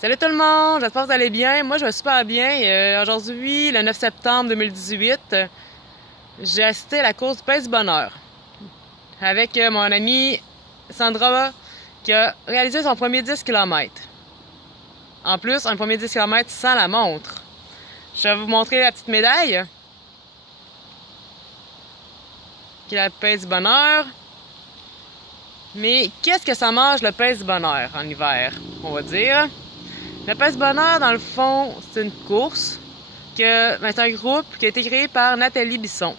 Salut tout le monde, j'espère que vous allez bien. Moi, je vais super bien. Aujourd'hui, le 9 septembre 2018, j'ai assisté à la course Pace Bonheur avec mon amie Sandra qui a réalisé son premier 10 km. En plus, un premier 10 km sans la montre. Je vais vous montrer la petite médaille qui est la Pace Bonheur. Mais qu'est-ce que ça mange le Pace Bonheur en hiver, on va dire? Le Pace Bonheur, dans le fond, c'est une course c'est un groupe qui a été créé par Nathalie Bisson.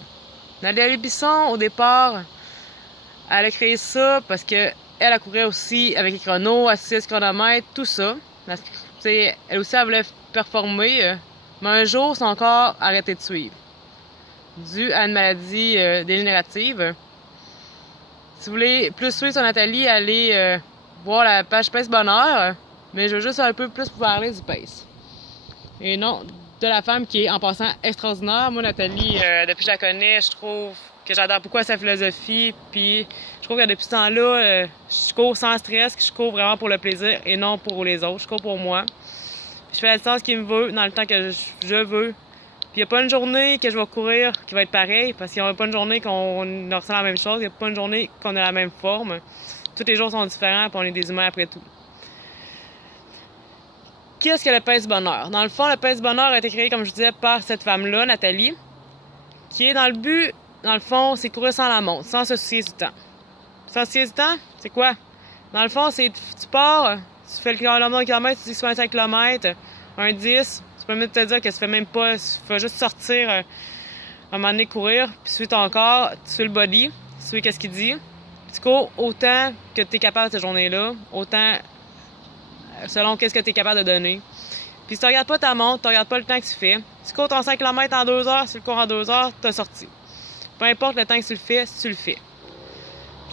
Nathalie Bisson, au départ, elle a créé ça parce que elle a couru aussi avec les chronos, à 6 chronomètres, tout ça. Elle aussi, elle voulait performer, mais un jour, son corps a arrêté de suivre, dû à une maladie dégénérative. Si vous voulez plus suivre sur Nathalie, allez voir la page Pace Bonheur. Mais je veux juste un peu plus vous parler du pace. Et non, de la femme qui est, en passant, extraordinaire. Moi, Nathalie, depuis que je la connais, je trouve que j'adore beaucoup sa philosophie. Puis, je trouve que depuis ce temps-là, je cours sans stress, que je cours vraiment pour le plaisir et non pour les autres. Je cours pour moi. Puis, je fais la distance qu'il me veut, dans le temps que je veux. Puis, il n'y a pas une journée que je vais courir qui va être pareille, parce qu'il n'y a pas une journée qu'on ressent la même chose. Il n'y a pas une journée qu'on a la même forme. Tous les jours sont différents, puis on est des humains après tout. Qu'est-ce que le Pace Bonheur? Dans le fond, le Pace Bonheur a été créé, comme je disais, par cette femme-là, Nathalie, qui est dans le but, dans le fond, c'est courir sans la montre, sans se soucier du temps. Sans se soucier du temps, c'est quoi? Dans le fond, c'est tu pars, tu fais le nombre de kilomètres, tu dis que tu fais un 5 km, un 10, tu peux même te dire que tu fais même pas, tu fais juste sortir à un moment donné courir, puis suis ton corps, tu suis le body, tu suis qu'est-ce qu'il dit, puis tu cours autant que tu es capable cette journée-là, autant selon qu'est-ce que tu es capable de donner. Puis si tu regardes pas ta montre, tu regardes pas le temps que tu fais. Si tu cours ton 5 km en 2 heures, si tu le cours en 2 heures, tu as sorti. Peu importe le temps que tu le fais, si tu le fais.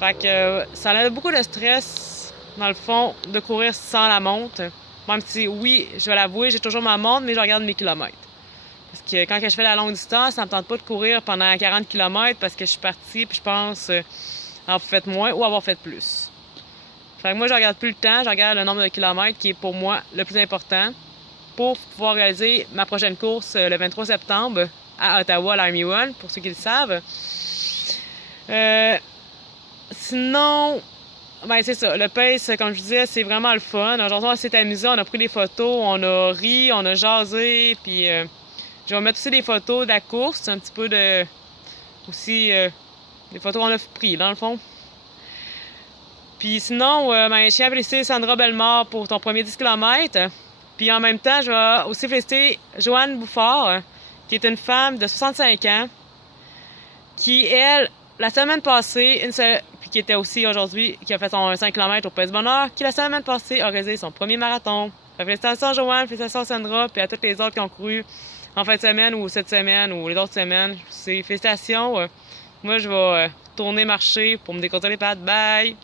Fait que ça enlève beaucoup de stress, dans le fond, de courir sans la montre. Même si, oui, je vais l'avouer, j'ai toujours ma montre, mais je regarde mes kilomètres. Parce que quand je fais la longue distance, ça me tente pas de courir pendant 40 km parce que je suis partie puis je pense avoir fait moins ou avoir fait plus. Fait que moi, je regarde plus le temps, je regarde le nombre de kilomètres qui est pour moi le plus important pour pouvoir réaliser ma prochaine course le 23 septembre à Ottawa, l'Army One, pour ceux qui le savent. Sinon, ben c'est ça, le pace, comme je disais, c'est vraiment le fun. Aujourd'hui, on s'est amusé, on a pris des photos, on a ri, on a jasé, puis je vais mettre aussi des photos de la course, un petit peu de... aussi des photos qu'on a pris, dans le fond. Puis sinon, je tiens à féliciter Sandra Bellemare pour ton premier 10 km. Puis en même temps, je vais aussi féliciter Joanne Bouffard, qui est une femme de 65 ans, qui, elle, la semaine passée, puis qui était aussi aujourd'hui, qui a fait son 5 km au Pace Bonheur, qui la semaine passée a réalisé son premier marathon. Fait félicitations Joanne, félicitations Sandra, puis à toutes les autres qui ont couru en fin de semaine ou cette semaine ou les autres semaines. Félicitations. Moi, je vais tourner marcher pour me décontrôler les pattes. Bye!